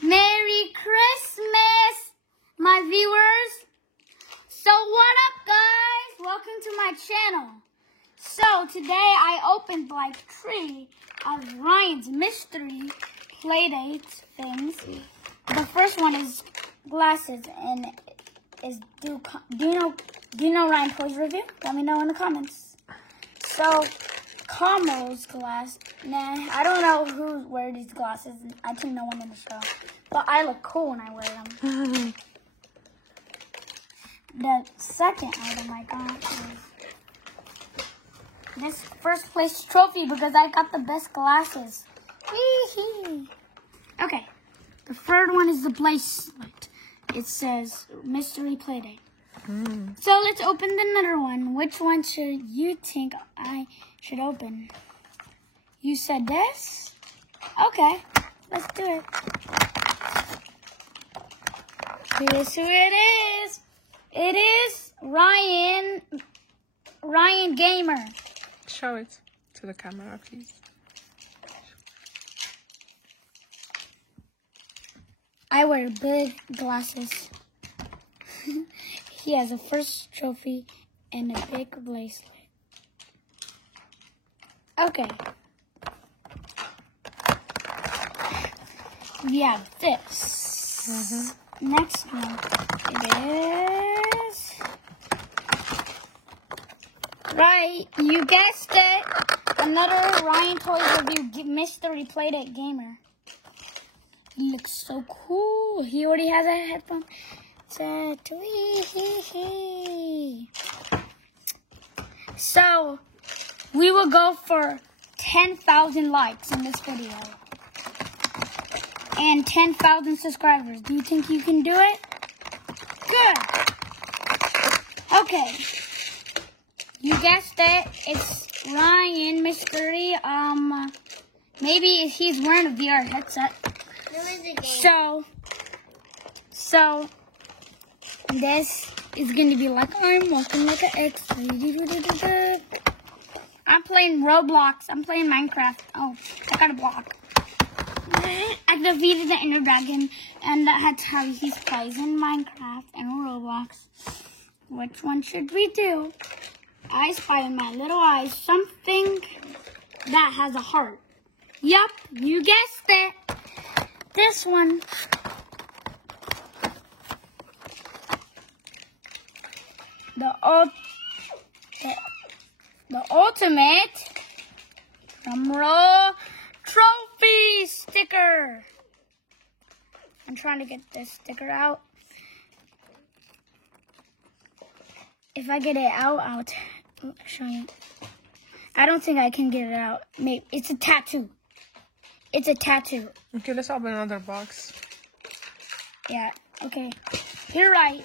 Merry Christmas, my viewers. So what up, guys? Welcome to my channel. So today I opened like 3 of Ryan's mystery playdate things. The first one is glasses, and do you know Ryan Toys review? Let me know in the comments. So Kamo's glass. Nah, I don't know who wears these glasses. I think no one in the show. But I look cool when I wear them. The second item I got is this first place trophy because I got the best glasses. Wee-hee. Okay. The third one is the bracelet. It says mystery playdate. So let's open another one. Which one should you think I should open? You said this? Okay, let's do it. Here's who it is. It is Ryan Gamer. Show it to the camera, please. I wear big glasses. He has a first trophy and a big bracelet. Okay. We have this. Next one. It is... Right, you guessed it. Another Ryan Toys review mystery playdate gamer. He looks so cool. He already has a headphone. So, we will go for 10,000 likes in this video. And 10,000 subscribers. Do you think you can do it? Good. Okay. You guessed it. It's Ryan Mystery. Maybe he's wearing a VR headset. So this is going to be like I'm walking like an X. I'm playing Roblox. I'm playing Minecraft. Oh, I got a block. I defeated the Ender Dragon, and that's how he plays in Minecraft and Roblox. Which one should we do? I spy in my little eyes something that has a heart. Yup, you guessed it. This one. The ultimate drumroll trophy sticker. I'm trying to get this sticker out. If I get it out, I'll show you. I don't think I can get it out. Maybe it's a tattoo. It's a tattoo. Okay, let's open another box. Yeah, okay. You're right.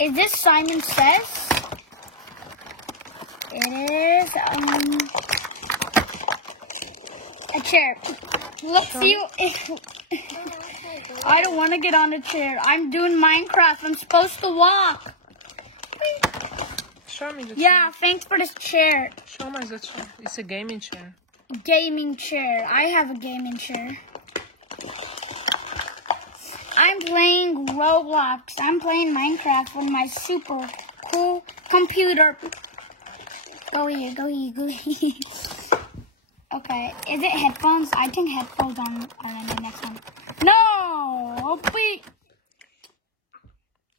Is this Simon Says? It is a chair. Let's see if I don't want to get on a chair. I'm doing Minecraft. I'm supposed to walk. Show me the chair. Yeah, thanks for this chair. Show me the chair. It's a gaming chair. Gaming chair. I have a gaming chair. I'm playing Roblox. I'm playing Minecraft with my super cool computer. Go here, go here, go here. Okay, is it headphones? I think headphones on the next one. No! Wait.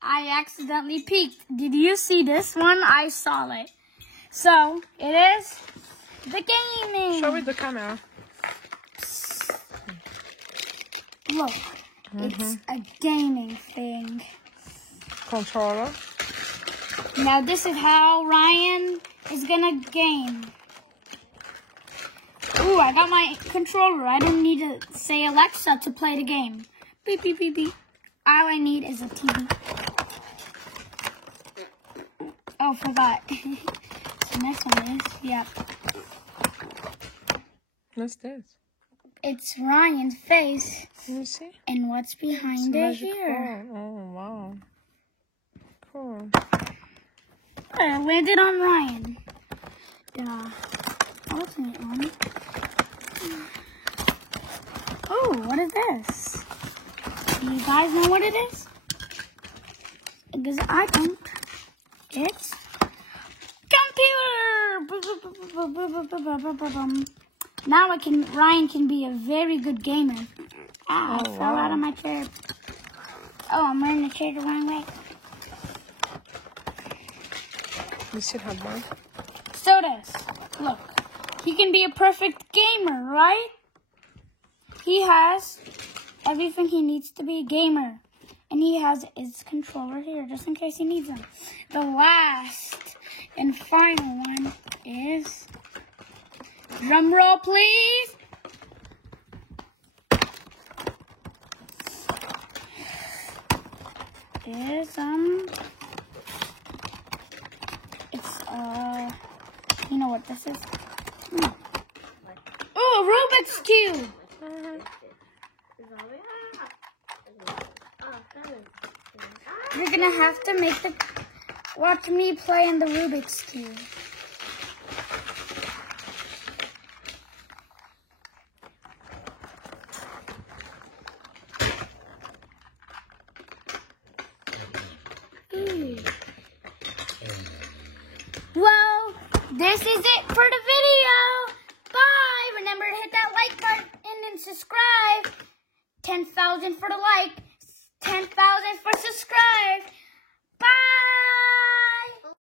I accidentally peeked. Did you see this one? I saw it. So, it is the gaming. Show it the camera. Look, it's a gaming thing. Controller. Now, this is how Ryan is gonna game. Ooh, I got my controller. I didn't need to say Alexa to play the game. Beep, beep, beep, beep. All I need is a TV. Oh, forgot. The next one is, yep. What's this? It's Ryan's face. Can you see? And what's behind it here? Oh, wow. Cool. I landed on Ryan. The ultimate one. this? Do you guys know what it is? Because I don't. It's computer. Now Ryan can be a very good gamer. I fell out of my chair. Oh, I'm wearing the chair the wrong way. You should have one. So this. Look. He can be a perfect gamer, right? He has everything he needs to be a gamer. And he has his controller here, just in case he needs them. The last and final one is... Drum roll, please. It's you know what this is? Oh, Rubik's Cube. You're gonna have to watch me play in the Rubik's Cube. Well, this is it for the video. Bye. Remember to hit that like button and subscribe. 10,000 for the like, 10,000 for subscribe.